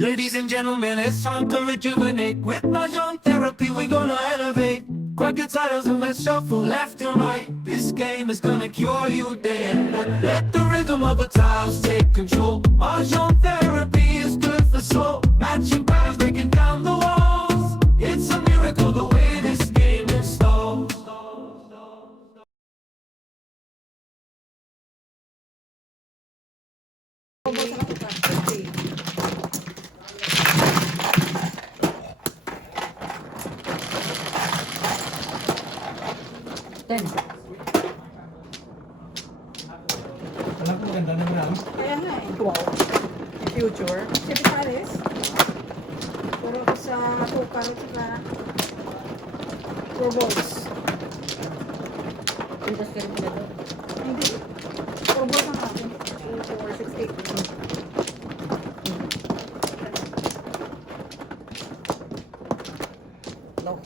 Ladies and gentlemen, it's time to rejuvenate. With Mahjong therapy, we're gonna elevate. Grab your titles and let's shuffle left and right. This game is gonna cure you day and night. Let the rhythm of the tiles take control. Mahjong therapy is good for soul. Matching patterns, breaking down the walls. It's a miracle the way this game installs. Ten. Alam ko maganda na lang. Kaya nga eh. Wow. Future. Siyempre pares. Puro ko sa tukar at saka puro balls. Pintas ka rin pala doon. Hindi. Puro balls ang akin. 2, 4, 6, 8. No.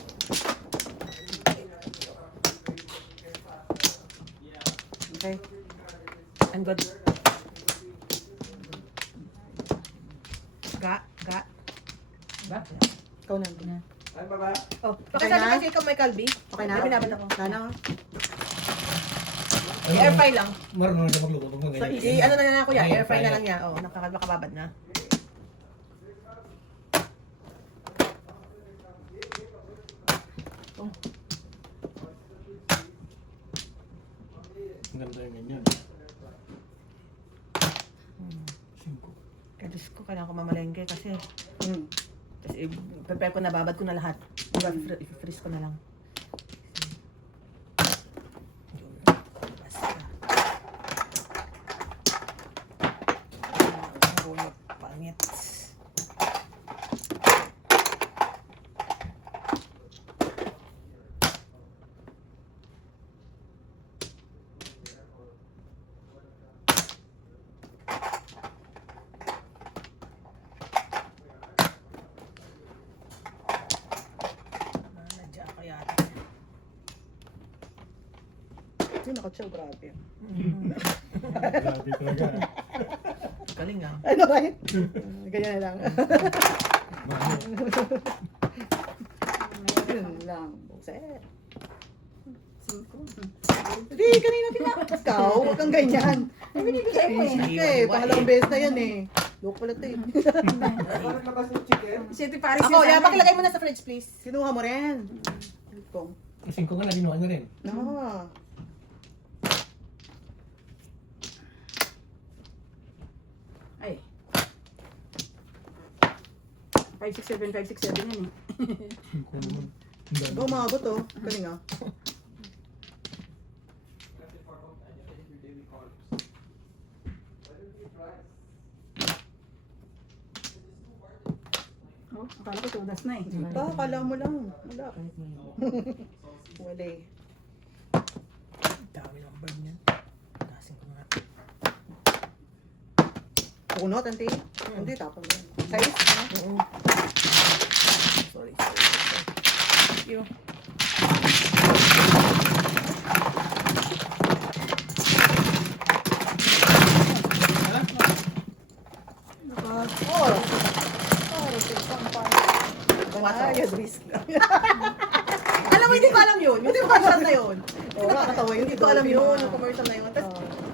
Okay. I'm good. Ga. Ikaw na. Ay, baba. Oh, Okay na? Kasi ikaw may kalbi. Okay na? May binabad ako. Wala na. I-air fry lang. Marunong na siya magluto ng So, ganyan. ano na lang kuya, Air air fry fryer. na lang niya. Oo, nakababad na. Ang ganda yung ganyan. 5. Kaya Diyos ko, kailangan ko mamalengke kasi Hmm. tapos i-prepare ko na, babad ko na lahat. I-freeze ko na lang. Basta. Pangit. Nadya ka yata. Yun, nakachill, grabe. Grabe talaga. Galing ah. Ano, right? Ganyan na lang. Yun lang. Bukset. Hindi, kanina tinakas ka. Huwag kang ganyan. Ay, binibigay mo eh. Okay, pangalawang beses na yan eh. Look pala ito eh. Parang labas yung chicken. Siyempre pares Ako, yan, pakilagay mo na sa fridge please. Kinuha mo rin. Kung. Yung 5 nga na, ginawa niya rin. Ah. Ay. 5, 6, 7, 5, 6, 7 yan eh. 5 naman. Ang dami. Oh, umabot oh. Galing ah. Oh, akala ko tudas na eh. Ah, kala mo lang. Wala. Wala eh. Dami ng bird niyan. Tasin ko nga. Punot, auntie? Hindi, tapos yan. Size? Oo. Sorry. Yo. Oh! Panayad, risk na. Alam mo, hindi ko alam yun. Yung commercial na yun. Oo, nakakatawa yun. Hindi ko alam yun. Yung commercial na yun.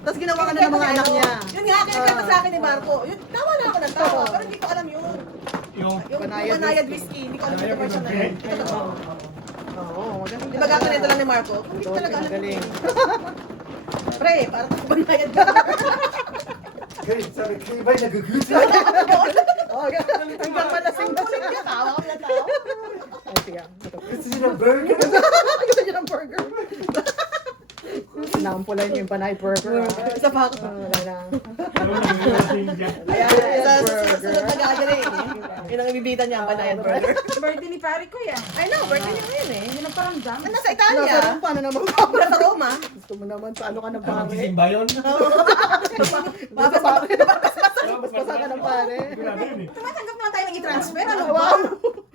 Tapos ginawa ka na ng mga anak niya. Yun nga, kaya sa akin ni Marco. Yun, tawa na ako ng tawa. Pero hindi ko alam yun. Yung Yung Banayad Banayad whiskey. whiskey. Hindi ko alam yung commercial na yun. Oo, magaling. Di ba gaganito lang ni Marco? Hindi ko talaga alam. Galing. Pre, parang banayad. Ganyan, sabi, kayo ba'y nagugutom? Oo, hanggang malasing na siya. Tawa ko ng tawa. Ay, siya. Gusto niyo ng burger? Gusto niya ng burger. Sinampulan niyo yung panay burger. Isa pa ako. Wala na. Ayan, sa susunod na gagaling. Yun ang ibibita niya, ang banayad burger. Birthday ni pare ko yan. I know, birthday niya ngayon eh. Hindi nang paramdam. Nasa Nasa Italia. room pa na naman. Nasa Roma. Gusto mo naman, paano ka ng Ang pare? magsisimba yun? Basbasa ka ng pare. Grabe yun eh. Tumatanggap naman tayo ng i-transfer. Ano ba? Wow!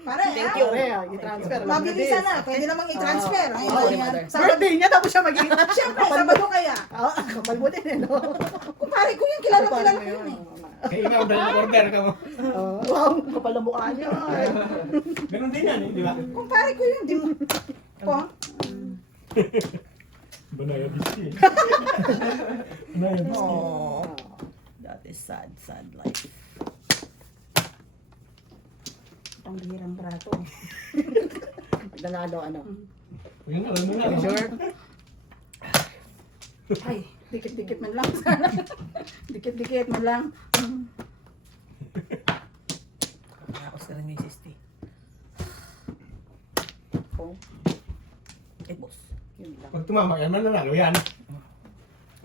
Pare, Thank you. I-transfer. Mabilisan na. Pwede namang i-transfer. Ay, Oo, yan. mother. Sabado, Birthday niya, tapos siya mag-i- siyempre, Sabado kaya. Ah, kapal mo din eh, no? Kung pare ko yun, kilala Kapal kilala mo ko yun eh. yun. Kaya ikaw, dahil order ka mo. Wow, kapal na mukha niya. Ganun din yan, di ba? Kumpare ko yun, di mo. Po? Banaya bisti. Banaya bisti. Oh, that is sad, sad life. Ang bihirang brato. Nanalo, ano? Yun na, ano na. Sure? Ay, dikit-dikit man lang sana. Dikit-dikit man lang. Tapos ka rin yung sisti. Oh, Boss. yun lang. Pag tumama yan, mananalo yan.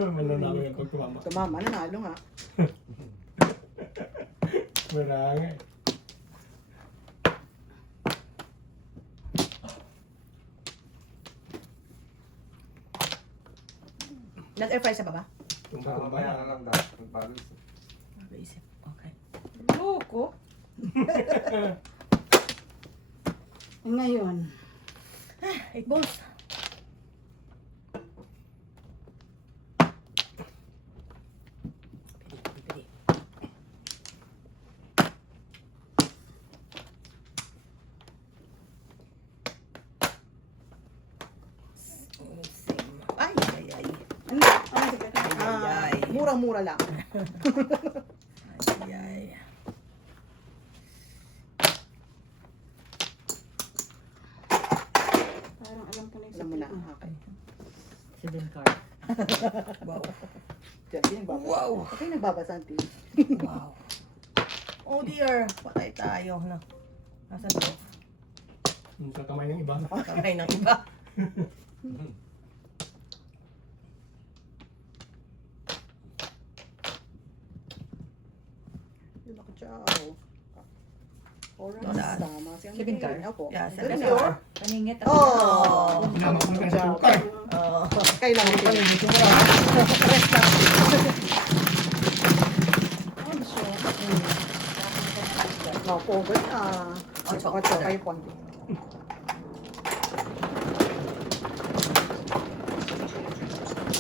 Mananalo yan pag tumama. Tumama, nanalo nga. Wala nga eh. Nag-air fry sa baba? Tumba-tumba yan. Mag-isip. Okay. Loko. Ngayon. Boss. Pili. Ay, ay, ay. Ano? Ano sige? Ay, ay. Murang-mura lang. Ay, ay. Parang alam ko na yung Alam mo na. sakit mo. Okay. Civil card. Wow. Diyan, din babasa. Wow. Okay, nagbabasa ang tea. Wow. Oh dear. Patay tayo. Na. Nasa to? Yung sa kamay ng iba. Kamay ng iba. Yun ako, ciao. Oras. Wala. Tama. Civil card. Opo. Yeah, Ganun civil yun. card. Kaningit Oh! Sinama ko na sa tukar. Oh. Kailangan ko yun. I'm sure. No, pugod na. Ocho. Ocho, kayo po.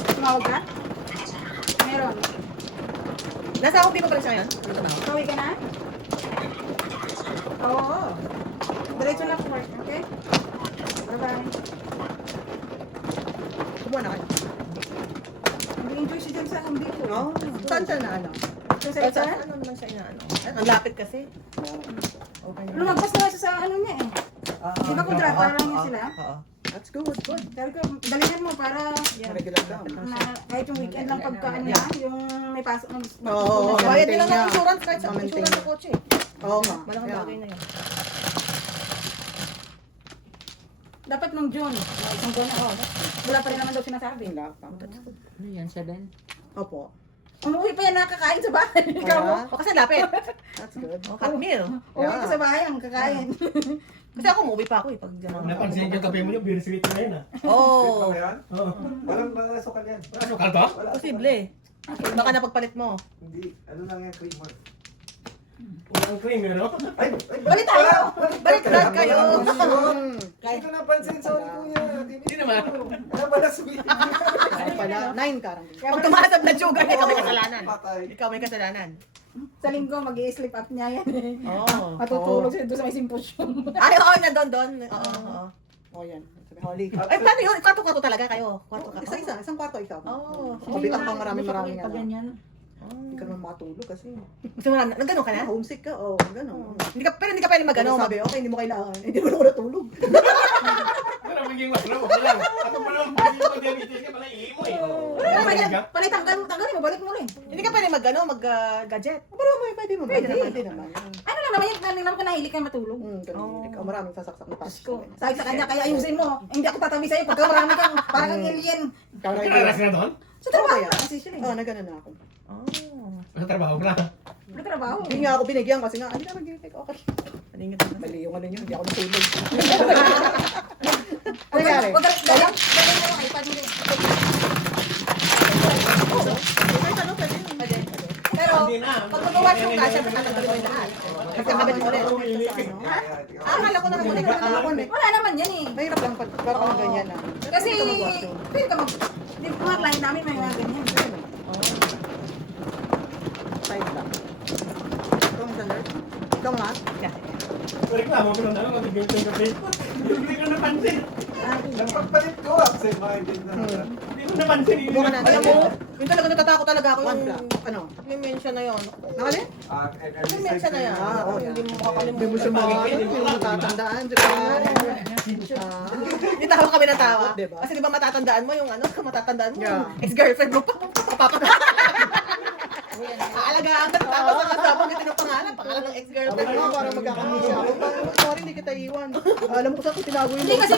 Tumawag ka? Meron. Nasa ako pa rin siya ngayon? Dito na ako. Tawag ka na? Oo. Diretso lang work, okay? Bye-bye. Kumuha na kayo. Nag-enjoy siya dyan sa Hambiko. Oh, saan siya na ano? Sa Kahit isa? sa ano naman siya inaano. Ang lapit kasi. Okay. Lumagpas na siya sa ano niya eh. Di ba kontrata lang niya sila? Oo. That's good, good. Sabi ko, dalihan mo para Regular lang. na, kahit yung weekend lang pagka ano na, yung may pasok ng Oo. Bayad nila ng Maintain insurance kahit sa Maintain insurance niya. sa kotse. Oo nga. Malaking Yeah. bagay na yun. Dapat nung June, isang buwan na, wala pa rin naman daw sinasabi. Wala pa. Ano yan, 7? Opo. Umuwi pa yan nakakain sa bahay. Ikaw mo. Ah, O kasi lapit. that's good. O, hot meal. Umuwi ka sa bahay, ang kakain. Kasi ako umuwi pa ako eh pag gano'n. Napansin ko yung kape mo yung beer sweet na yun ah. Oo. Oo. Walang masukal yan. Wala sukal to? Wala. Posible. Baka napagpalit mo. Hindi. Ano lang yan, creamer. Walang cream yun, no? Ay! Balik tayo! Baliktad kayo. Hindi ko napansin. Sorry, kuya. Hindi naman. Ano pala sweet? Ano pala? 9 karang. Pag tumasab na sugar, ikaw may kasalanan. Patay. Ikaw may kasalanan. Sa linggo, mag-i-sleep up niya yan. Oo. Matutulog siya doon sa may symposium. Ay, oo, doon. Oo. Oh, yan. Holy. Ay, paano yun? Kwarto-kwarto talaga kayo? Kwarto ka? Isa-isa. Isang kwarto ikaw. Oo. Kabilang pang marami-maraming Pag ano. ganyan. Hindi ka naman matulog kasi. Gusto mo na, nagano ka na? Homesick ka? Oo, gano'n. Pero hindi ka pwede magano. Sabi, okay, hindi mo kailangan. Hindi mo na ako natulog. Wala magiging maslo. Wala lang. Ako pa naman, pag-diabetes ka pala, ihi mo eh. Tanggalin mo, balik mo rin. Hindi ka pwede mag-gadget. Pero may pwede mo. Pwede naman. Ano lang naman yung naninam ko nahilig ka matulog. Ganun. Ikaw maraming sasaksak na touch ko. Sabi sa kanya, kaya ayusin mo. Hindi ako tatabi sa'yo pagka marami kang parang kang alien. Kinalas na doon? Sa trabaho kaya? na kasi siya eh. Oo, nagano na ako. Oh. Sa trabaho ko na. May trabaho. Hindi nga ako binigyan kasi nga, hindi ka mag-take. Okay. Paningit na. Mali yung ano nyo, hindi ako natulog. Ano Huwag nangyari? ka galing mo yung iPad mo rin. Ay, ano pwede? Pwede. Pero, Hindi na. Pag magawa yung kasya, tatanggalin mo rin lahat. Pagkakabit mo rin. Akala ko na naman wala naman yan eh. Mahirap lang pag parang ganyan na. Kasi, pwede ka mag... Di ba mga client namin may mga ganyan. Side lang. Ikaw ma? Reklamo ko lang naman, mag-game ng kape. Hindi ko napansin. Nagpapalit ko. Kasi mga hindi na. Hindi ko napansin. Bukan natin. Alam mo, yung talaga natatakot talaga ako One yung black. Ano? yung mention na yun. Nakalin? Yung mention na yan. Oo, Hindi mo Hindi mo makakalimutan. siya matatandaan. Di ba? Hindi tawa kami na tawa. Diba? Kasi di ba matatandaan mo yung ano, matatandaan mo Yeah. yung ex-girlfriend mo pa. Aalagaan ka tapos ang kasama ng pangalan ng ex-girlfriend Sabi mo. ko, parang magkakami siya. Sorry, hindi kita iwan. Alam ko saan ko tinago yung Hindi kasi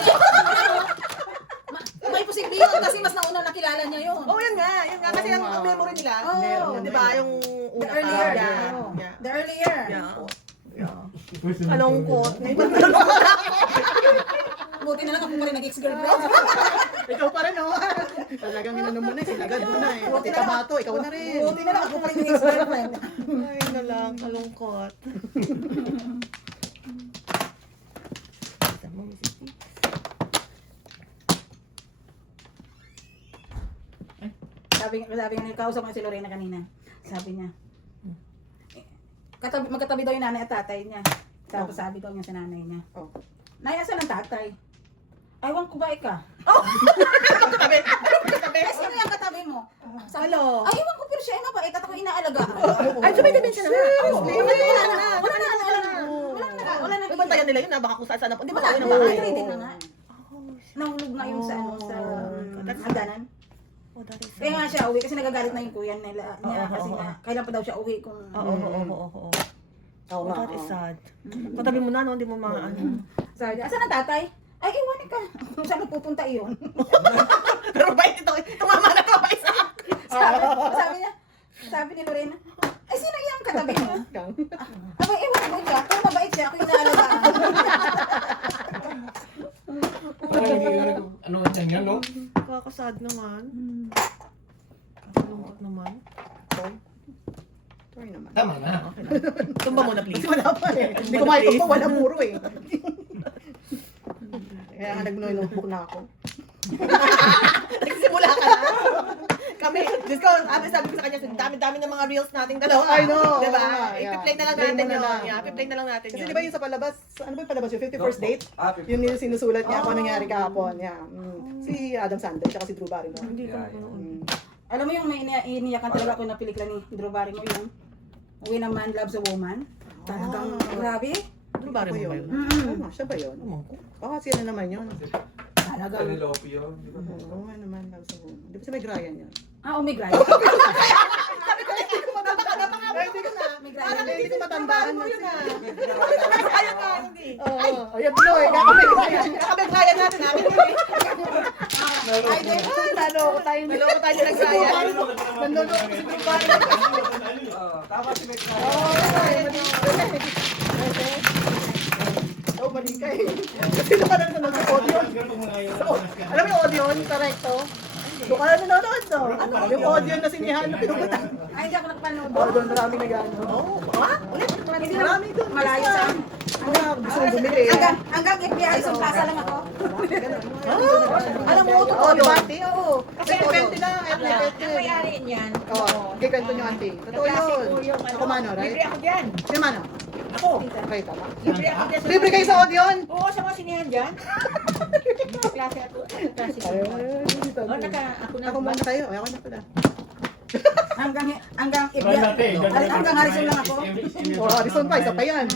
may posible yun kasi mas nauna nakilala niya yun. Oh, yun nga. Kasi ang memory nila. Oo. Di ba? Yung The una earlier. pa. Yeah. Yeah. The earlier. Yeah. Kalungkot. Buti na lang ako pa rin nag-ex-girlfriend. Ikaw pa rin, oh. Talagang inano mo na, sinagad mo na eh. Pati kabato, ikaw na rin. Buti na lang ako pa rin nag-ex-girlfriend. Ay, na lang. Kalungkot. Sabi nga, kausap ko si Lorena kanina. Sabi niya, magkatabi daw yung nanay at tatay niya. Tapos sabi daw niya sa nanay niya, Oh. Nay, asan ang tatay? Aywan ko ba ika? Katabi. Eh, sino yung katabi mo? Sabi, Hello. ay, ewan ko pero siya ay mabait at ako inaalagaan. Ay, sumay dimension na nga. Oo. Wala na. Wala na. May bantayan nila yun na baka kung saan saan. Hindi ba Wala tayo na. ng bahay? Ay, na nga. Nahulog na yun sa hagdanan. Oh, that is Kaya nga siya uwi kasi nagagalit na yung kuya nila niya kasi nga kailan pa daw siya uwi kung Oo. Oo Oh, nga. that is sad. Katabi mo na, no? Hindi mo ano. sabi niya, asan ang tatay? Ay, iwan ka. Kung saan nagpupunta iyon? Pero bait ito. Tumama na to pa isa. sabi ni Lorena, ay, sino yung katabi mo? Ikaw. Aba, iwan ko siya. Kung mabait siya, ako inaalagaan. Ano ang tiyan yan, no? Kakasad naman. Kakalungkot naman. Sorry naman. Tama na. Tumba muna, please. Wala pa eh. Hindi ko makita pa, wala puro eh. Kaya nga nag-notebook na ako. Nagsimula ka na. Kami, Diyos ko, sabi ko sa kanya, dami-dami ng mga reels nating dalawa. I know. Diba? Yeah. I-play na lang Play natin mo na yun. lang. Yeah, i-play na lang natin yun. Kasi di ba yung sa palabas, ano ba yung palabas yung 51st date? Ah, Yun yung sinusulat niya, ako nangyari kahapon. Yeah. Si Adam Sandler, tsaka si Drew Barrymore. Hindi ko. Alam mo yung iniyakan talaga ako na pelikula ni Drew Barrymore yun? When a Man Loves a Woman. Talagang grabe. Ano ba rin mo ba yun? Tama, siya ba yun? Oo, siya na naman yun. Talagang. Penelope yun. Di ba? Oo, ano naman, Loves a Woman. Di ba si Meg Ryan yun? Ah, Omega. Sabi ko, hindi ko matandaan. Ay, hindi ko na. Parang Hindi ko matandaan. mo yun ah. Ayaw nga, hindi. Oo, ayan tuloy. Kakabig Ryan. Nakabiglayan natin namin yun eh. Ay, di. Naloko tayo. Naloko tayo ng Ryan. Naloko si Drew Barrymore. Tama si Meg Ryan. Oo, mali ka eh. Kasi naman ang nanonood sa audio. Alam mo yung audio, yung correcto? Doon ka na nanonood, no? Yung audio na sinihan na pinuputan. Ay, hindi ako nakapanood. Oo, doon maraming nag-ano. Oo, ba? Ulit. Hindi Marami doon. Malayo sa Gusto mo bumili. hanggang FBI sa plaza lang ako. Alam mo, Oo, totoo di ba, yun. ate? Oo. Kasi 20 lang. Ang may-ari niyan. Oo, kikwento nyo, ate. Totoo yun. Ako mano, right? Libre ako dyan. Sino mano? Ako. Okay, tama. Libre ako dyan. Libre kayo sa audio? Oo, sa mga sinihan dyan. Klase ako. Klase ko. Oh, ako na. Ako muna kayo. Ako na pala. Hanggang Try natin. hanggang Harrison lang ako. Oh, Harrison pa, isa pa yan.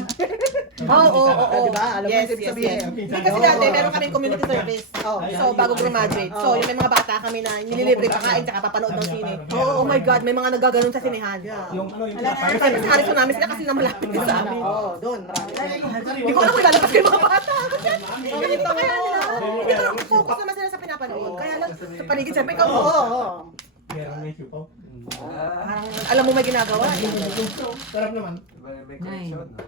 Oo. Diba? Alam mo Yes, yung ibig yes, sabihin. yes. Hindi kasi dati, meron kaming community service. Oh. So, bago graduate. So, yung may mga bata kami na nililibre pakain tsaka papanood ng sine. Oh my God, may mga nagaganon sa sinehan. Yung ano, yung Kasi sa Harrison namin sila kasi na malapit din sa amin. Oo, doon. Marami. Hindi ko alam kung lalabas kayo mga bata. Kasi ganito kaya nila. Hindi ko lang focus naman sila sa pinapanood. Kaya lang sa paligid, siyempre ikaw, Oo, oo. meron may siupaw. alam mo may ginagawa. Sarap naman. Diba, may connection, no?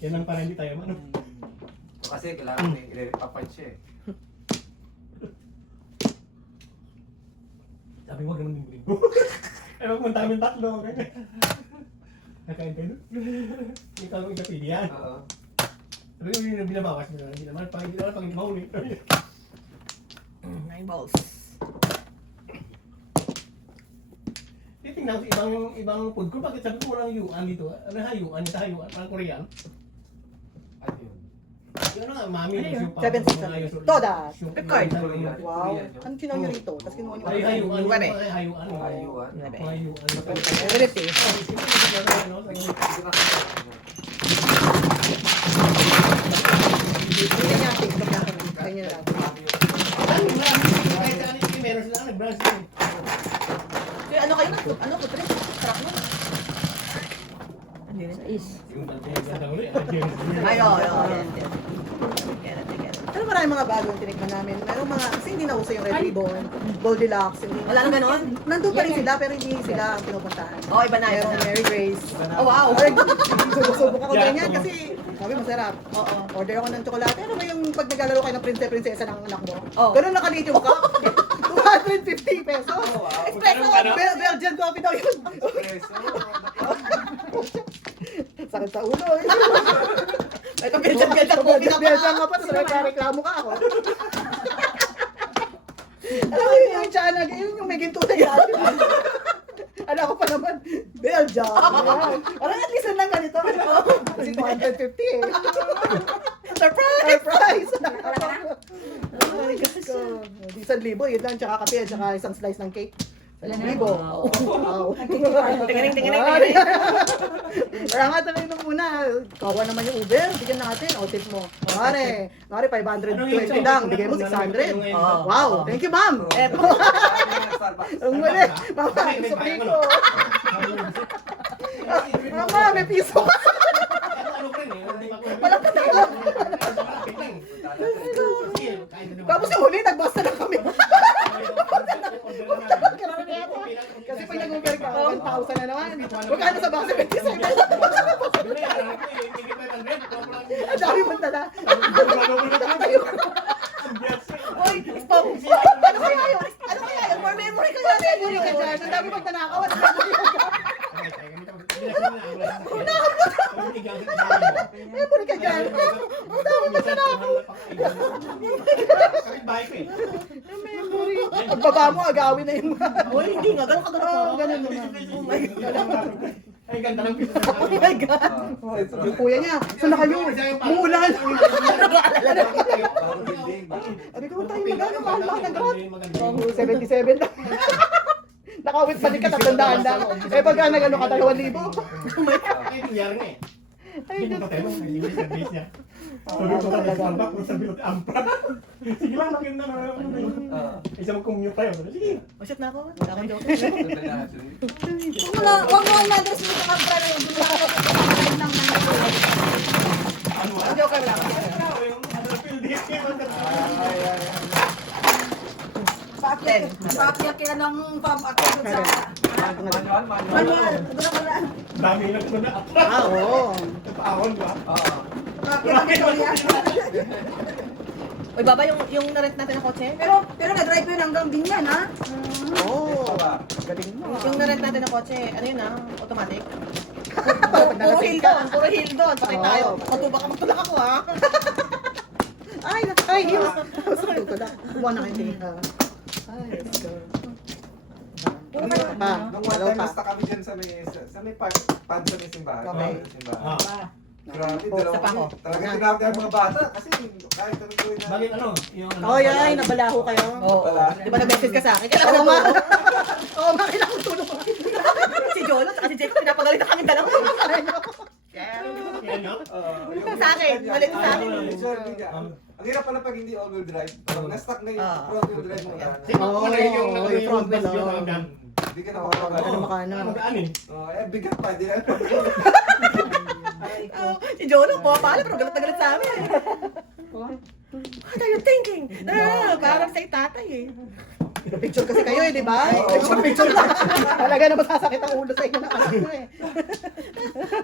Yan lang para hindi tayo ano. Kasi kailangan may i-repapunch siya eh. Sabi mo ganun din mo. Eh magpunta kami tatlo. Nakain ka nun? Ikaw ang ikapili yan. Oo. Sabi ko yung binabawas mo na. Hindi naman pang hindi mahuli. 9 balls. Dito tingnan ko sa ibang food ko, bakit sabi ko walang yuan dito? Ano hayuan? Ito hayuan, parang Korean. Ayun. Yung ano nga, mami. yung 7-6. Todas. Picard. Korean. Wow. Korean yun. Ano sinaw nyo rito? Tapos kinuha nyo. Ay, hayuan. Nuwebe. Ay, hayuan. Hayuan. Mga hayuan. Everything. Hindi niya TikTok natin. Kaya nyo na lang. Kahit saan yung meron sila, nag-branch din. Kaya ano kayo? Ano ko? Sarap mo. Ayo. Pero maraming mga bagong tinikman namin. Merong mga, kasi hindi na uso yung Red Ribbon, Goldilocks. Hindi. Wala nang ganon? Nandun pa rin sila, pero hindi sila ang pinupuntahan. Oh, iba na. Merong Mary Grace. Oh, wow. Subok ako ganyan kasi sabi masarap. Oo. Order ako ng tsokolate. Ano ba yung pag naglalaro kayo ng prinsesa ng anak mo? Oh. Ganun nakalit yung cup. 250 pesos. Espresso. Belgian coffee daw yun. Sakit sa ulo. Ito, Belgian coffee na Belgian pa. nga pa, tapos nagkareklamo ka ako. Alam mo yun yung tiyan, yung may ginto na yan. Ano ako pa naman, Belgian. Parang at least lang ganito. Kasi 250 eh. Surprise! Surprise! Ay, Diyos ko. 1,000, yun lang, tsaka kape, tsaka isang slice ng cake. 1,000. Wow. Tingining. Kaya nga tuloy nung muna, kawa naman yung Uber, bigyan natin, o tip mo. Mare 520 lang, bigay mo 600. Wow, thank you ma'am. Ang mali, mama, sukli ko. Mama, may piso ka. Tapos yung huli, nagbasta na kami. Kasi pag nag-Uber ka, 1,000 na naman. Magkano sa base, 27. Ang dami mo tala. Uy, stop. Ano kaya yun? For memory kaya yun. Memory ka dyan. Ang dami pag nanakaw. Memory ka dyan. Ang dami pag nanakaw. Memory. Pagbaba mo, agawin na yun. Uy, hindi nga. Ganun ka Oo, ganun naman. Ay, ganda ng pizza. Oh my God. Yung kuya niya, saan na kayo? Muulan. Sabi ko, tayo magano, mahal ng grot. 77 lang. Nakawit sa likat at tandaan lang. Eh pagka nagano ka, 2,000. Ay, nangyari nga eh. Ay, Diyos ko. Sabi ko talaga, sabi ko, ampra. Sige lang, nakin na. Isa mag-commute tayo. Sige. Masyat na ako. Wala akong joke. Huwag mo i-address mo sa kapra na yung Ang joke lang. Paakya kaya ng pam-akya sa manual. Doon ka lang. Dami na ito na. Oo. Paahon ba? Paakya ng Victoria. Uy, baba yung na-rent natin ng kotse? Pero na-drive ko yun hanggang Binyan, ha? Oo. Galing mo. Yung na-rent natin ng kotse, ano yun automatic? Puro hill doon. Puro hill doon. Pakit tayo. Matubak ka, magtulak ako ha. Ay, yun. Sorry ko na. Kumuha na kayo. Ay, let's go. Pa, Nung one dalawa time, pa. basta kami dyan sa may pad sa may simbahan. Okay. Simbahan. Grabe, Oh, dalawa isa pa kami. ako. Talaga tinawag ang mga bata kasi kahit anong gawin natin. Bakit ano? Yung ano? Oh, yay, nabalaho kayo. Oo. Di ba nag-message ka sa akin? Kailangan Oo ko nga. tulong. Oo nga, kailangan ko tulong. Si Jolo at si Jacob, pinapagalit na kami dalawa. Yan yun? Sa akin, malit sa akin. Ang hirap pala pag hindi all-wheel drive. Parang na-stuck na yung front-wheel drive mo na. Sige, wala yung yung front wheel, yung oh. hagdan. Hindi ka na Ano makakagawa. makana? Magaan eh. Bigat pa. Hindi na. Si Jolo, pumapala pero galit na galit sa amin. What are you thinking? Parang sa tatay eh. Picture kasi kayo eh, di ba? Picture lang. Talaga na masasakit ang ulo sa inyo ng anak ko eh.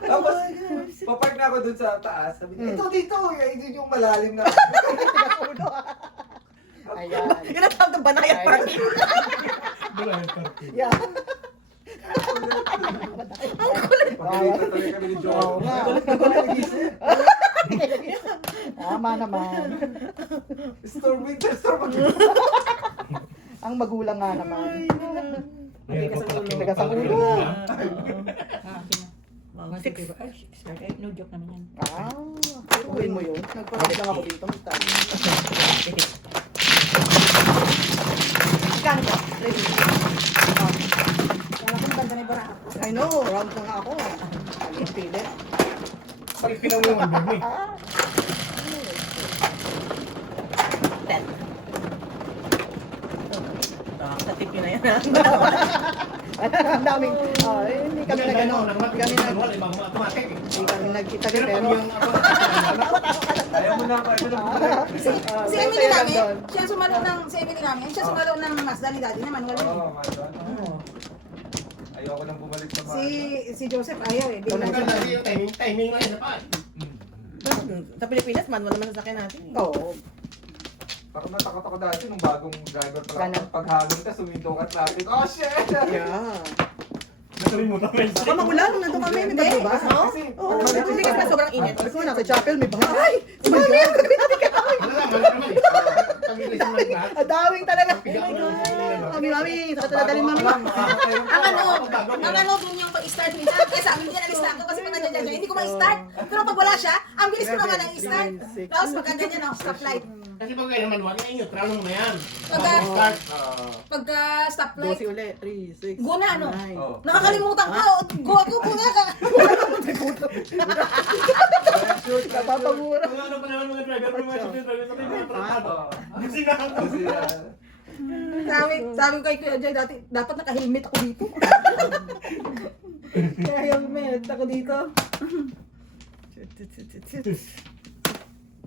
Tapos, papark na ako dun sa taas. Sabi niya, ito dito. Yun yung malalim na. Ayan. Yun ang tawag ng banayad parking. Wala yung parking. Yeah. Pag-deliver talaga kami ni Joel. Oo nga. Tama naman. Storm winter storm. Ang magulang nga naman. Matigas ang ulo. Matigas ang ulo. Mga 6. Ay, no joke naman yan. Turuin mo yun. Nagpalit lang ako dito. Magkano ba? Wala kong banda na bara. I know, round na nga ako. Pilit. Pag pinang mo yung albag mo eh. 10. Sa tip yun na yan. Ang daming, hindi kami nag ano, kami nag, automatic eh. hindi kami nagkita Pero pero, pag yung Ayaw mo na, ayaw mo na. Si Emily namin, siya sumalo ng, si Emily namin, siya sumalo ng Mazda ni Daddy na manual yun. Oo, Mazda. Ayoko nang bumalik sa Mazda. Si Joseph ayaw eh. Di Kung na nagkanda yung timing lang yun na pa. Sa Pilipinas, manual naman sa sakyan natin. oo. Parang natakot ako dati nung bagong driver pa lang. Sana. Paghagon ka, sumindo ka traffic. Oh, shit! Yeah. Natuloy mo na friends. Baka magulan nung nandun kami, may bagyo ba? No? Kasi, Oo, Hindi kasi sobrang init. Kasi nasa chapel, may bahay. Ay! Oh my God! Wala naman eh. Pag-ilis mo lang lahat. Ang daming talaga. Oh Piga my mo God. lang. Mami, mami. Saka talagalin mami. ang ano dun yung pag-start nila. Kaya sabi niya na-lista ako kasi pag nandiyan siya, hindi ko ma-start. Pero pag wala siya, ang bilis ko naman na-start. Tapos pagka ganyan ako, stoplight. Kasi pag kayo manual, ay neutral mo na yan. Pagka- Start. Pagka stoplight, 12 ulit. 3, 6, go na ano. 9. Oh. Nakakalimutan ko, go ako muna ka. Napapagura. Kung ano pa naman mga driver, mga driver sa tayo mga tratado. Kasi Kasi, Sabi ko kay Kuya Joy dati, dapat naka-helmet ako dito. Kaya helmet ako dito.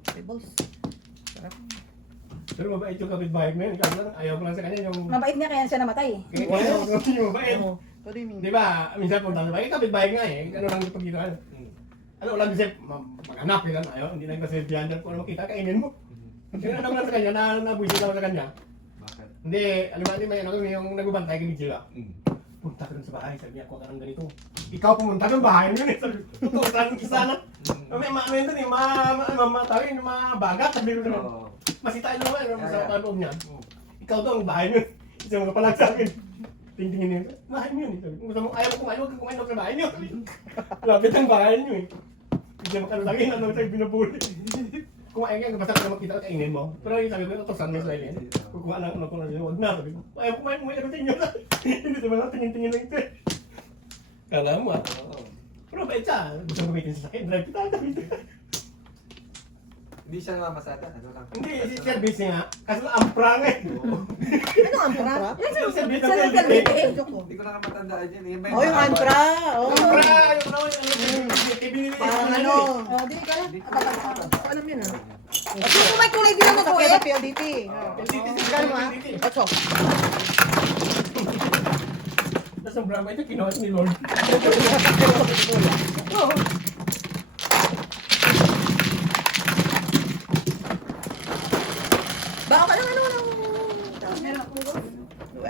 Hey, boss. pero mabait yung kapitbahay mo yun. Ikaw lang, ayaw ko lang sa kanya yung... Mabait niya kaya siya namatay. Kaya yung mabait. What do you mean? Di ba, minsan punta sa bahay, kapitbahay nga eh. Ano lang yung pagkita. Ano lang kasi, mag-anak yun. Ayaw, hindi lang kasi biyan dyan. Kung ano makita, kainin mo. Kasi ano lang sa kanya, nabuisit ako sa kanya. bakit? Hindi, alam mo, may ano yung nagbabantay kami sila. Mm. Punta ka dun sa bahay, sabi niya, ako ka ng ganito. Ikaw pumunta ng bahay mo yun eh. Sabi, totoo, saan sana? May ano yun dun eh, mamatawin, mabagat. Sabi ko naman, Oo. masita yun naman, sa kaloob niya. Ikaw daw ang bahay mo. Isa mga palag sa akin. Tingtingin niya, bahay mo yun eh. Sabi, kung ayaw mo kumain, huwag kang kumain sa bahay niyo. Lapit ang bahay niyo eh. Hindi siya makalagay, ano sa'yo binubuli. Kumain ka, basta ka makita ka kainin mo. Pero yung sabi ko, ito saan may silent. Kung kumain lang ako na huwag na. Sabi ko, ayaw kumain, kumain ako sa inyo na. Hindi naman ako tingin-tingin lang ito eh. Kala mo ah. Oo. Pero bait siya. Gusto mo gamitin sa sakit, drive kita. Hindi siya namamasada. Ano lang. Hindi, si service niya. Kasi ampra nga eh. Ano ang para? Yung service Sa ng local service. eh. Joke ko. Hindi ko na matandaan yun. Yung may Oh, yung mahaba. antra. Oh. Ampra! Yung ano, ibinili Parang ano. Oh, di ka lang. Hindi ko Alam yun ah. Kung may kulay din ako ko Sakyan eh. sa PLDT. Magkano mo ah? 8. Tapos ang brama ito, kinuha ni Lord. Baka pa lang ano. Meron ako. 9.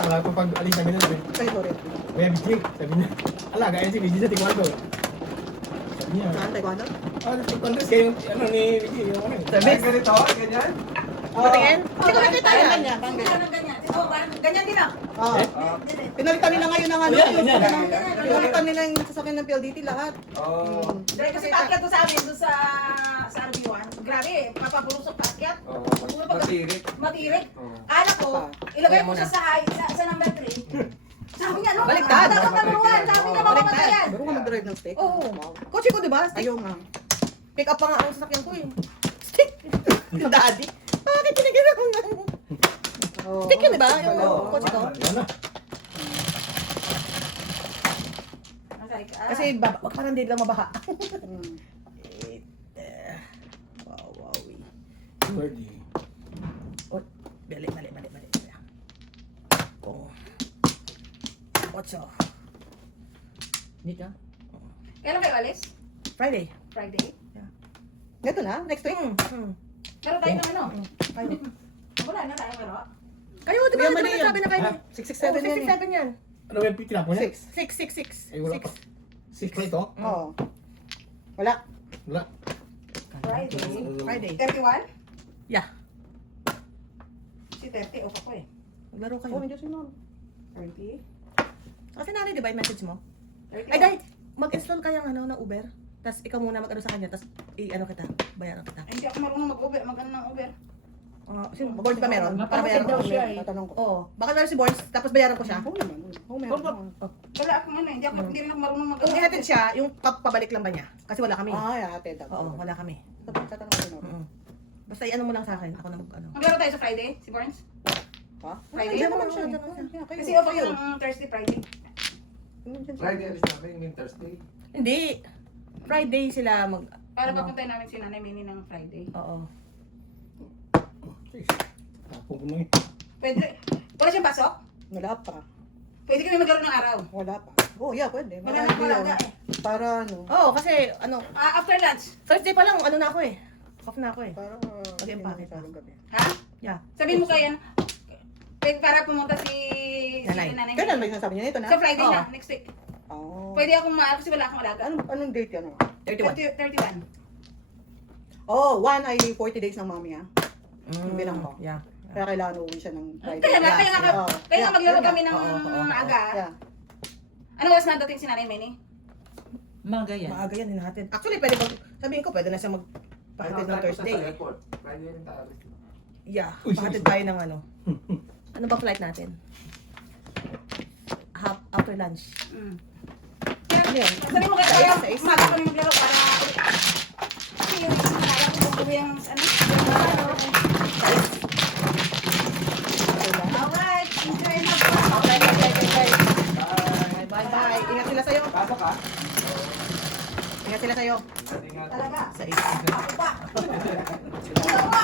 Wala pa pag alis namin na sabi, Ay, sorry. Kuya BG, sabi niya, alaga yan si BG sa Tingwado. Sabi niya, Saan, taekwondo? contest kayo yung ano ni BG, yung ano eh. Ay, ganito, ganyan. Patingin? Hindi ko nakita Ganyan, yan. ganyan, Hindi ko ganyan. Oh, parang ganyan din ah. Oh. Ah, Pinalitan nila ngayon ng ano. Ganyan, ganyan. Pinalitan nila yung sasakyan ng PLDT lahat. Oo. Dahil kasi paakyat to sa amin, doon sa RB1. Grabe eh, papapulusok paakyat. Oo. Puro pag- Matirik. Matirik. Oo. Anak ko, ilagay mo siya sa high, sa number 3. Sabi niya, no, Baliktad. dapat number 1. Sabi niya, mamamatayan. Baro ka mag-drive ng stick? Oo. Wow. Kotse ko diba? Ayaw nga. Pick up pa nga ang sasakyan ko eh. Stick! Daddy. Bakit pinagano'n nga? Oh. Stick yun diba? Yung Oo. kotse ko. Yan na. Kasi parang hindi lang mabaha. Mm. Wow, wow. Birdie. Oh, mali. Oh. 8. Dito? Kailan kayo alis? Friday. Friday. Ganito na? Next week? Pero tayo ng ano? Friday. Wala na tayo pero. Kayo, diba? Kuya, mali yan. Sabi na kayo. Ha? 667 yan eh. 67 yan. Ano ba yung tinapo niya? 6. Ay, wala pa. 6 na ito? Oo. Wala. Wala. Friday. Friday. 31? Yeah. Si 30, off ako eh. Maglaro kayo. Oh, nandiyan si Ma'am. 30? Kasi nanay, di ba yung message mo? 30 Ay, dahil mag-install kayang ano, ng Uber. Tapos ikaw muna mag-ano sa kanya, tapos i-ano kita, bayaran kita. Ay, hindi ako marunong mag-Uber, mag-ano ng Uber. Sino, Borns ba meron? Para bayaran ko. Tatanong ko. Oo. Baka meron si Borns, tapos bayaran ko siya. Oo naman. Oo, meron. Wala akong ano, hindi rin ako marunong mag-ano. Kung ihatid siya, yung pabalik lang ba niya? Kasi wala kami. Ah, yeah, ate. Oo, wala kami. Tatanong ko na. Mm. Basta i-ano mo lang sa akin, ako na mag-ano. Maglaro tayo sa Friday, si Burns? Ha? Friday? Diyan naman siya, diyan naman siya. Kasi off ako ng Thursday, Friday. Friday, alis namin, yung Thursday. Hindi. Friday sila mag... Para ano. papuntahin namin si Nanay Minnie ng Friday. Oo. Tapong ko na eh. Pwede, wala siyang pasok? Wala pa. Pwede kami maglaro ng araw. Wala pa. Oh, yeah, pwede. Wala na malaga eh. Para ano? Oo, kasi ano, After lunch, Thursday pa lang, ano na ako eh. Off na ako eh. Para Mag-empake pa. gabi. ha? Yeah. Sabihin mo kaya, para pumunta si Nanay. Nanay Kailan Minnie. may sinasabi niya nito na? Sa Friday Oo. na, next week. Oh. Pwede akong kasi wala akong alaga. Anong date yan? 31. 31. Oh, 1 ay 40 days ng mami ah. Bilang ko. Yeah. Kaya kailangan uuwi siya ng Friday. Kaya nga, kaya nga, Oo. kaya nga maglaro Yeah. kami ng Oo. maaga. Yeah. Anong oras na dating si Nanay Minnie? Maaga yan natin. Actually, pwede bang, sabihin ko, pwede na siya magpahatid ng Thursday. Sa airport. Friday rin tayo. Yeah, pahatid tayo ng ano. Ano ba flight natin? After lunch. Kaya, sabihin mo kaya Sa kaya is- umaga kami maglaro para kasi yung kaya ko kung yung ano. Alright, enjoy na po. Bye. Ingat sila sa'yo. Pasok ka? Ingat sila sa'yo. Ingat. Talaga. Sa is. Ako pa.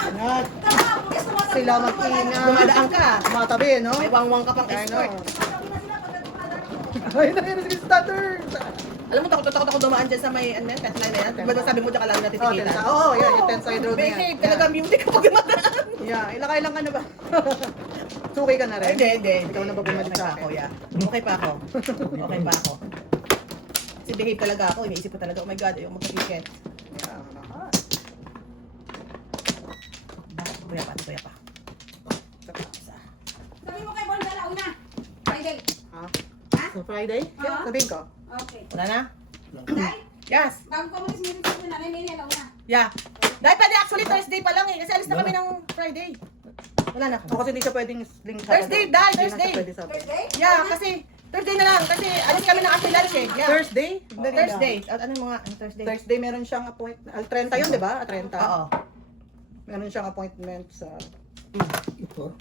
Ingat. Tama, pulis mo. Sila mag-ingat. Dumadaan ka. Matabi, no? May wangwang ka pang I know. escort. Ay, na si starter. Alam mo, takot ako dumaan dyan sa may, ano yan, fence line na yan. Diba sabi mo, tsaka lang natin Oh, tikitan. Oo, yeah, yung 10 side road na yan. Behave, talaga music kapag dumadaan. Yeah, ilakay lang ka na ba? Sukay ka na rin? Hindi. Ikaw na ba bumalik Okay sa pa ako, akin? yeah. Okay pa ako. Okay pa ako. Kasi behave talaga ako. Iniisip ko talaga, oh my God, ayoko magka-weekend. Yeah, Tuya pa. Sabi mo kay Bon, dala una. Friday. Ha? Ha? So Friday? Yeah, Oo. sabihin ko. Okay. Wala na? Dai, Yes. bago ka umalis, meron sabi na Nanay Minnie, dala una. Yeah. Dahil pwede actually Thursday pa lang eh. Kasi alis na kami ng Friday. Wala na. O kasi hindi siya pwedeng link sa Thursday, Dai, Hindi na Thursday. siya pwede sa Thursday? Yeah, kasi Thursday na lang. Kasi alis kami ng after lunch eh. Yeah. Thursday? Thursday. Ano mga Thursday? Thursday meron siyang appointment. 30 yun, di ba? 30. Oo. Meron siyang appointment sa... Ito.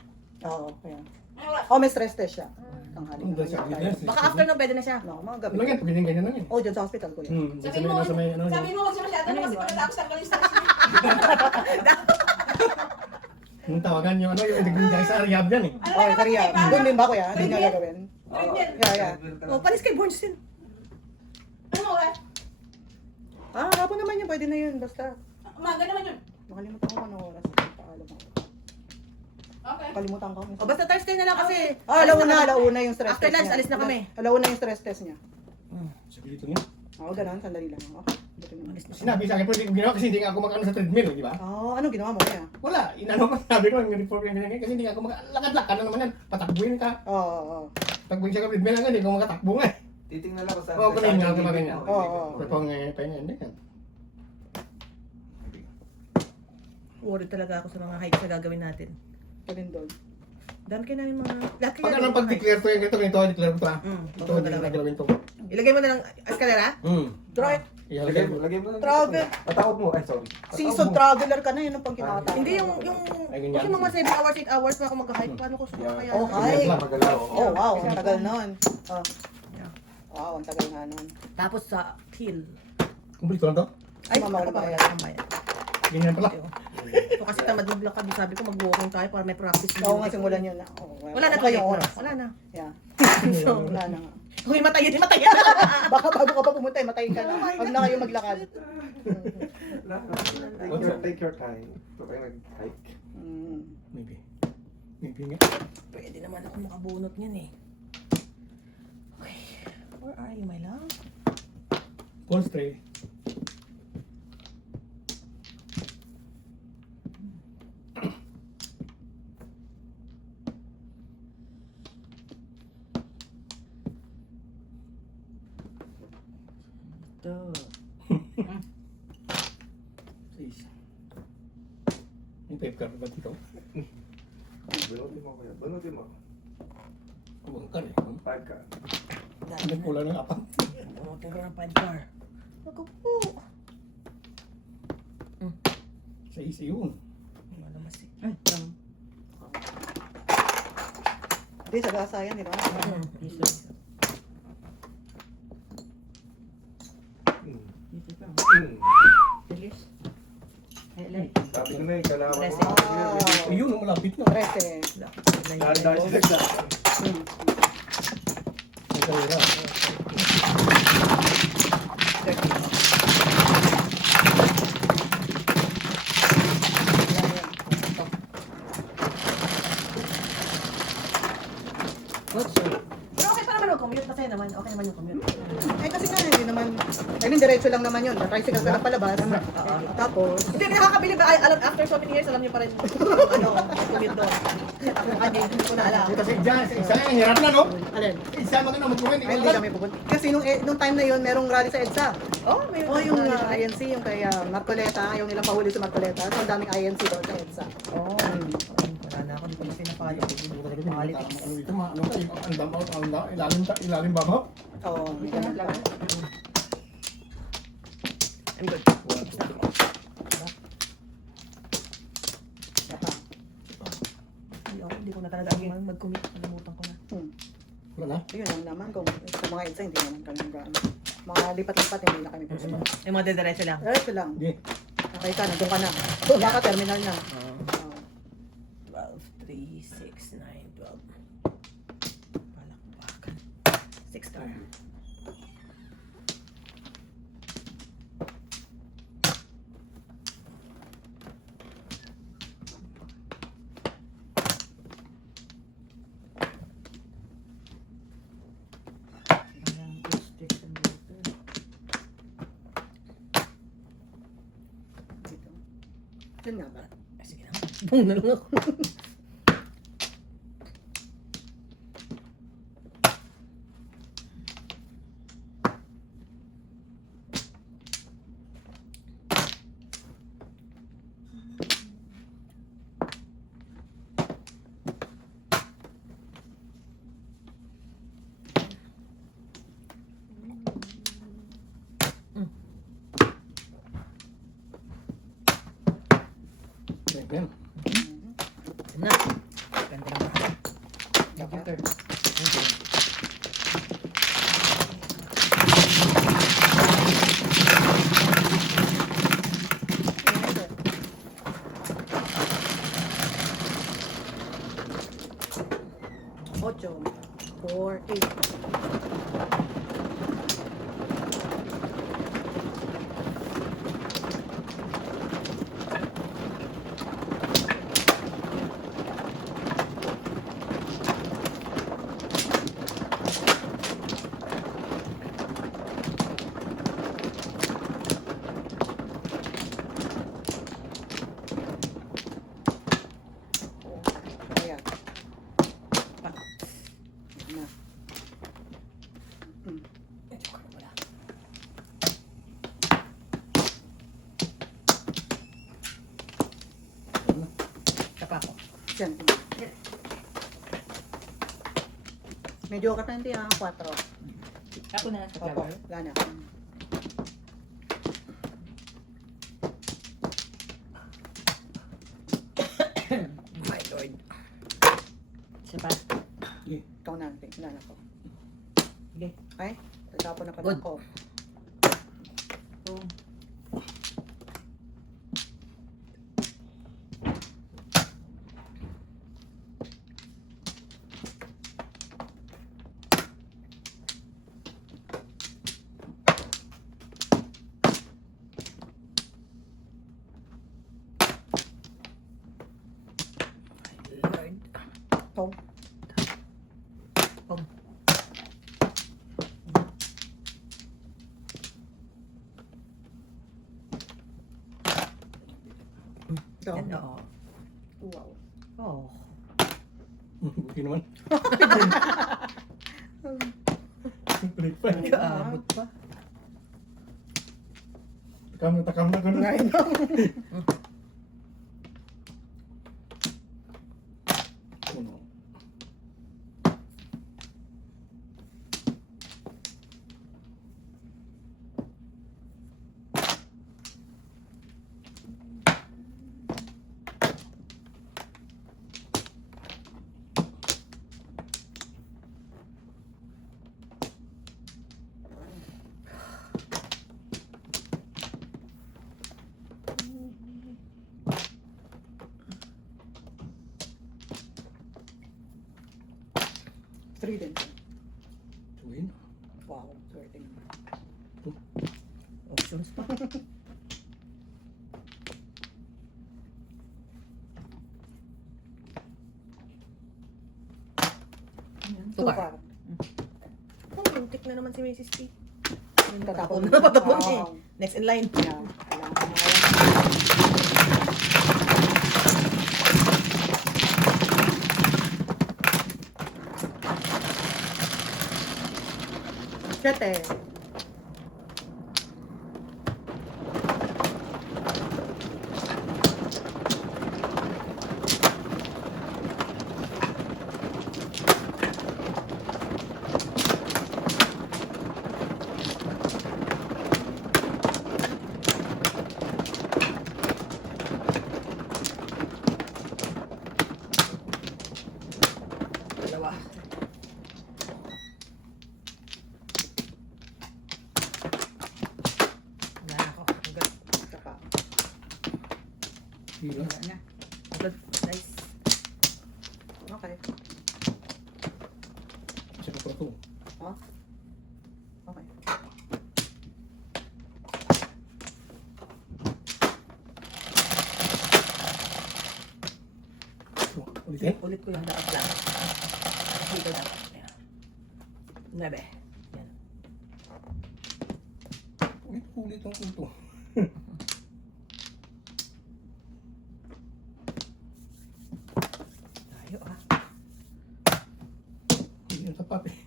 Oo, ayan. Ay, wala. Oh, may stress test siya. Tanghali Ang na. dasa ko. Baka after nung pwede na siya. No, mga gabi. Ano yan? Ganyan lang yan. Oh, dyan sa hospital ko yan. Dyan sa may ano. Sabi mo, huwag siya masyado kasi pagkatapos talaga yung stress niya. Yung tawagan yung ano, yung nagbigay sa rehab yan eh. Ano Oh, na kariya. naman, Doon din ba ko yan? Hindi nga gagawin. Yeah. Oh, panis kay Borns din. Ano mo, eh? Ah, hapon naman yun. Pwede na yun. Basta. Umaga naman yun. Nakalimutan ko anong oras. Paalam ako. Okay. Kalimutan ko. O basta Thursday na lang kasi. Alauna yung stress After test lunch, niya. alis na kami. Alauna yung stress test niya. Sabi dito niya. Oo, ganun. Sandali lang. Okay. Buti naman. Sinabi sa akin, pero hindi ko ginawa kasi hindi nga ako mag-ano sa treadmill, di ba? Oh, anong ginawa mo kaya? Wala, inano ko, sabi ko, yung report yung ganyan, kasi hindi nga ako lakad-lakad na naman yan, patakbuhin ka. Oo. Takbuhin siya ka treadmill lang, hindi ko makatakbo nga eh. Titingnan lang ko sa... Oo, kunin nga ako ganyan. Oo. Pero pang pahinga, hindi yan. Worried talaga ako sa mga hikes na gagawin natin. Kalin doon. Dami kayo namin mga... Lahat kayo Pag gagawin anong pag-declare to yung ito, declare ko to ah. Ito, Oo, hindi talaga. na gawin to. Ilagay mo na lang escalera? Drive. Lagay mo, lagay mo. Travel. Patakot mo. Ay, sorry. Season traveler ka na, yun ang pang kinakatawa. Hindi yung... Ay, ganyan. Kasi mga 7 hours, 8 hours pa ako mag-hike. Paano ko siya kaya? Oh, hi. Magalaw. Oh, wow. Ang tagal nun. Oh. Yeah. Wow, ang tagal nga nun. Tapos sa hill. Kumpleto lang to? Ay, Mama, ako pa wala kaya mamaya. Ganyan pala. Ito kasi tamad ng lakad. Sabi ko mag-walking tayo para may practice. Oo nga, simulan yun na. Oh, Wala na kayo tayo. oras. Wala na. Yeah. So, Wala na nga. kung imatayin. Baka bago ka pa pumunta, matayin ka na. Huwag na kayo maglakad. Take your time. Ito kayo nag-hike. Mm. Maybe. Maybe nga. Pwede naman ako makabunot niyan eh. Okay. Where are you, my love? Paul Stray. Ito. Yung type card ba dito? Banutin mo kuya. Banutin mo. Abang ka eh. 5 ka. Nagpula ng apat. Bunutin ko ng 5 car. Ako po. Sa isi yun. Malamasik. Hindi, sa gasa yan, di ba? Bilis. Sabi ko na kailangan Press mo. Ayun, malapit na. 13. Dahil siya nagsabi. Nagkawira. Pero okay pa naman yung commute kasi naman, okay naman yung commute. Eh kasi nga, hindi naman, I mean, diretso lang naman yun. Tricycle ka lang palabas. Tapos, Hindi, nakakabilib na, alam, after so many years, alam niyo pa rin, ano, commute doon. Hindi ko na alam. Kasi isa nga, hirap na no? alin? Isa mga na magkuhin. Ay, hindi kami pupunta. Kasi nung time na yun, merong rally sa EDSA. Oh, may O yung INC, yung kay Marcoleta, yung nilang pahuli sa Marcoleta. So, ang daming INC doon sa EDSA. Oh, wala na ako, hindi ko na pinapalo. Politics. Ito mga ano ka, ang damaw, ilalim babaw. Oo, may ganun lang. I'm good. Hindi ko na talaga mag-commit. Nalimutan ko na. Wala na. Yun lang naman, kung sa mga EDSA, hindi naman kami gaano. Mga lipat-lipat, hindi na kami puso. Yung mga dediretso lang. Diretso lang. Hindi. Okay ka, nandun ka na. Wala ka, terminal na. 12, 3, 6, 9, 12. Palakpakan. 6 car. Dito. Yun nga ba? Sige na. Bung na lang ako. Yan. Na. Ganda lang. Ocho, 4, 8. Ayan. Na. Saka ako. Yan. Medyo katante ang 4. Ako na. Opo, gana. My lord. Siya pa. Ikaw na, gana ko. Sige. Okay? Tatapon na pala Good. ako. Lord. Tom. Pom. Tom. Yan, oo. Wow. Oh. Buti naman. Break pa. Kaabot pa. Takam na gano'n. Ngayon lang. Uno. Three din. Tuwin. Wow, swerte naman. Options pa. Tukar. Oh, muntik na naman si Mrs. P. Tatapon. Patapon eh. Wow. Next in line. Yan. Kailangan kumawa. Siyete. Dalawa. Wala na ako. Hanggang. Ito pa. Hila. Wala na. Good. Nice. Okay. Kasi pa ito. Oh. Okay. Ulitin. Ulit ko yung dapat lang. Dito na. Ayan. 9. Yan. Ulit ang punto. Tayo ah. Hindi yung sapat eh.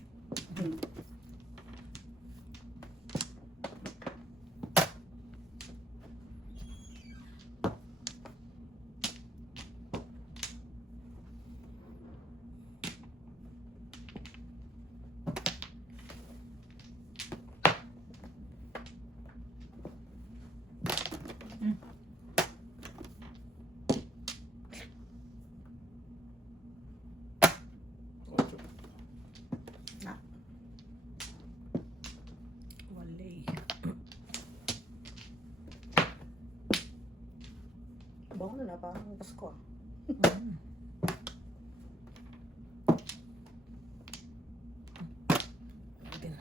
Ocho. Walay. Bango na parang Pasko ah. Din.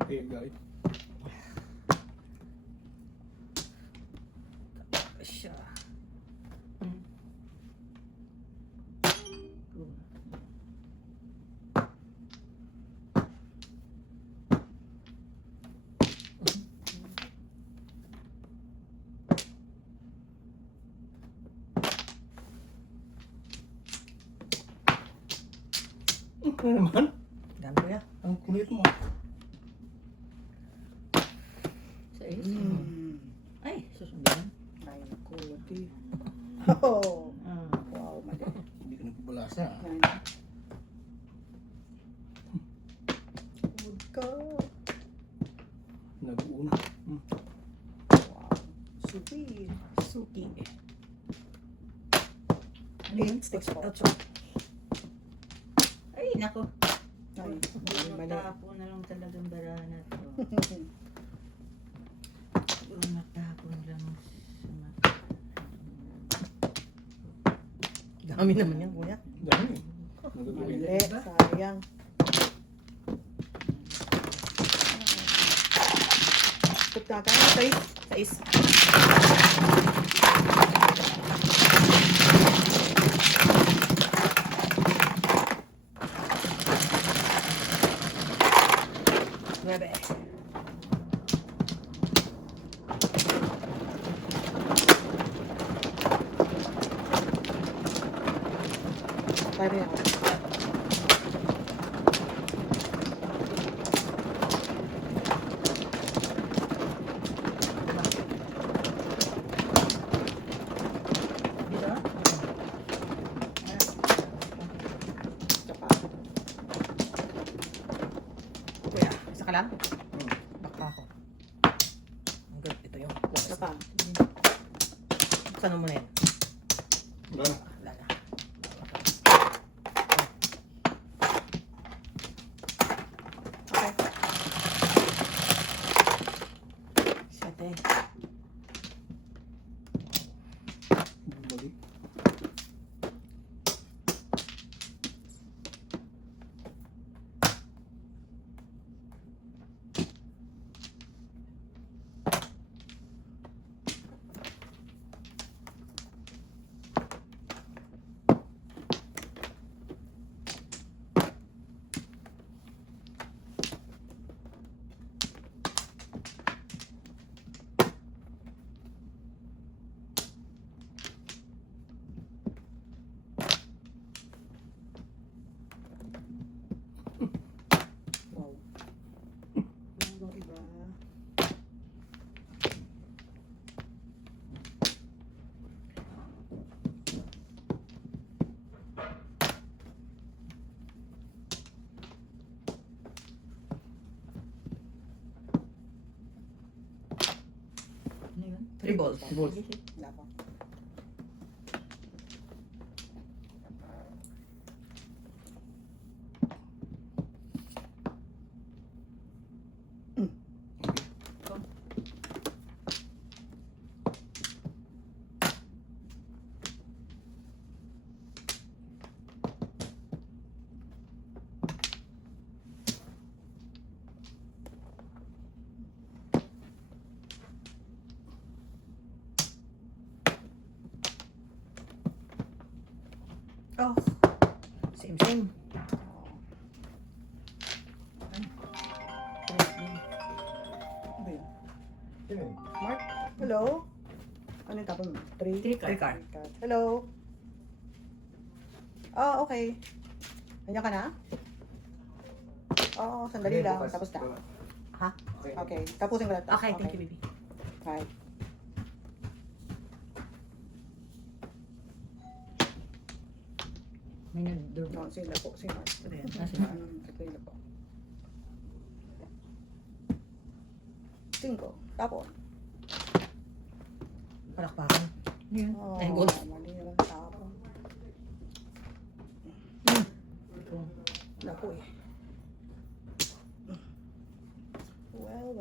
Okay, guys. Siya. Ano naman? Dami ko yan. Ang kulit mo. Sa is. Mm. Ay, susundin. Ay, naku. Oh. Ah. Wow, mali. Hindi ka nagpabalasa. Yan. Good ka. Nag-uuna. Wow. Sweet. Suki. Eight sticks po. Ocho. Ay, nako. Ay, mali. Matapon na lang talagang bara na to. Puro matapon lang. Dami naman yan, kuya. Dami. Nagagawin. Mali. Sayang. Tugtagan. Sais. Sais. Nueve. Pwede ako. Isa pa. Kuya, isa ka lang? Bakla ako. Ang good, ito yung Isa pa. Buksan mo muna yan. Wala. Wala na. Okay. Siyete. Bumalik. Wow. Ang iba. Ano yun? Three balls. Balls. Wala pa. Oh. Same, same. Ano yun? Yun. Mark? Hello? Ano yung tapon mo? Three Three card. cards. Hello? Ah, okay. Nandiyan ka na? Oo, sandali Okay, lang. bukas. Tapos na. Ha? Okay. Okay, tapusin ko lang. to. Okay, thank you, baby. Bye. May nag-door. No, sila po. Si Mark. Ito yan. Ah, si Mark. Sila po. 5. Tapon. Palakpakan. Ano yun? Oh, Ay, gold. mali naman tapon. Ito. Naku eh. Well.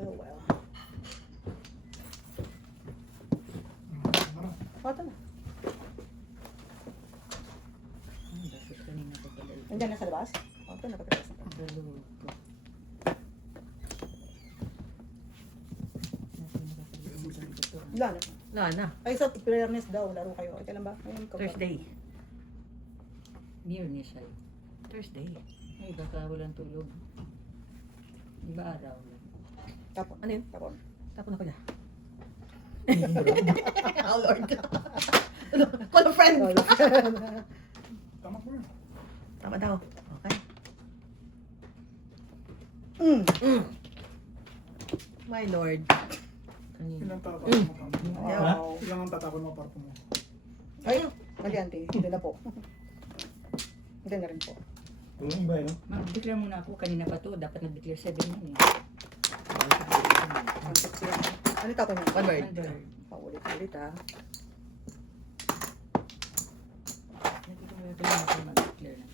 Ito na. Ang dapat kanina ko pala ito. Nandiyan na sa labas? Ito na pagkatapos na. Dalawag ko. Wala na. Wala na. Ay, sa fairness daw, laro kayo. Ay, kailan ba? Ayun, Thursday. Near niya siya. Thursday. Ay, baka walang tulog. Iba araw. Tapon. Ano yun? Tapon. Tapon ako na. Oh, Lord. Call a friend. Tama po yun. Tama daw. Okay. Mm. My lord. Kanina. Ilang tatapon mo tama? Wow. Ilang ang tatapon mo para po mo? Ay, mali auntie. Hindi na po. Hindi na rin po. Yung iba yun, no? Mag-declare muna ako. Kanina pa to. Dapat nag-declare 7 yun eh. Ang sexy yan. Ano tapon niya? One word. Paulit-ulit ah. Mag-declare na.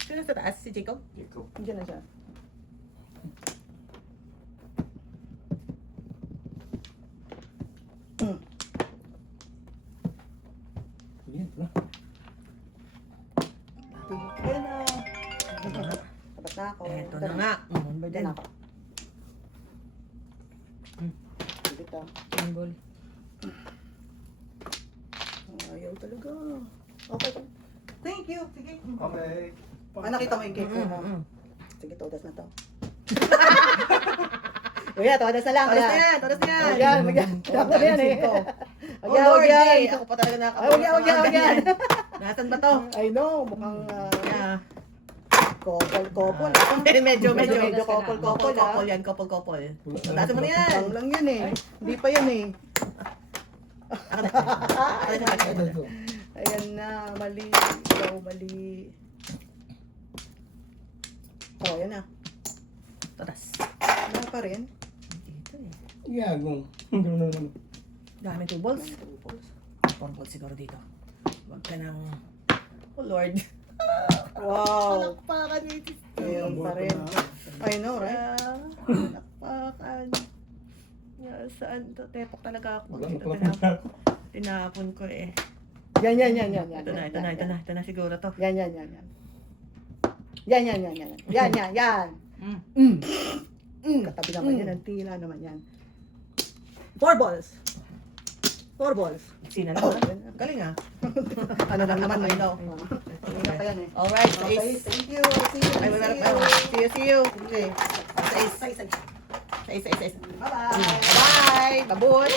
Sino sa taas? Si Jacob? Ikaw. Nandiyan na siya. Mm. Yan, ito na. Ayan na. Tapat na ako. Eto na nga. One word Diyan din. na ako. Ulit ah. Symbol. Ayaw talaga. Okay. Thank you. Sige. Okay. Ah, nakita mo yung cake ko. ha? Mm-mm. Sige, todas na to. Kuya, todas na lang. Todas kuya. na yan, todas na yan. Ayan, magyan. Dapat na yan eh. Oh, Wag yan, Lord, wag yan. eh. Ako pa talaga Ay, nakakabot. wag yan, wag yan, wag yan. Nasaan ba to? I know, mukhang Yeah. couple. Medyo Couple, yan, couple. Taas mo na yan. Lang lang yan eh. Hindi pa yan eh. Ayan na, mali. Ikaw, mali. Oh, ayan na. Tatas. Ano pa rin? Dito eh. Gagong. Gano'n naman. Dami 2 balls. 4 balls siguro dito. Huwag ka nang... Oh Lord. Wow. Palakpakan dito. Ayun pa rin. I know, right? Palakpakan. Saan to? Tepok talaga ako. Wala, Dito, magpapagod ako. tinapon ko eh. Yan. Ito na siguro to. Yan. Yan. Katabi naman yan, ang tila naman yan. 4 balls. 4 balls. Sina na. Galing ah. Ano lang naman, I know. Kanina pa yan eh. Alright, Okay, ace. thank you. See you. Ay, meron pa. See you. Okay. Ace. Ace. Bye-bye. Bye. Baboy.